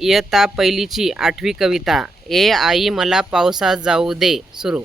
इयत्ता पहिलीची आठवी कविता ए आई मला पावसात जाऊ दे सुरू.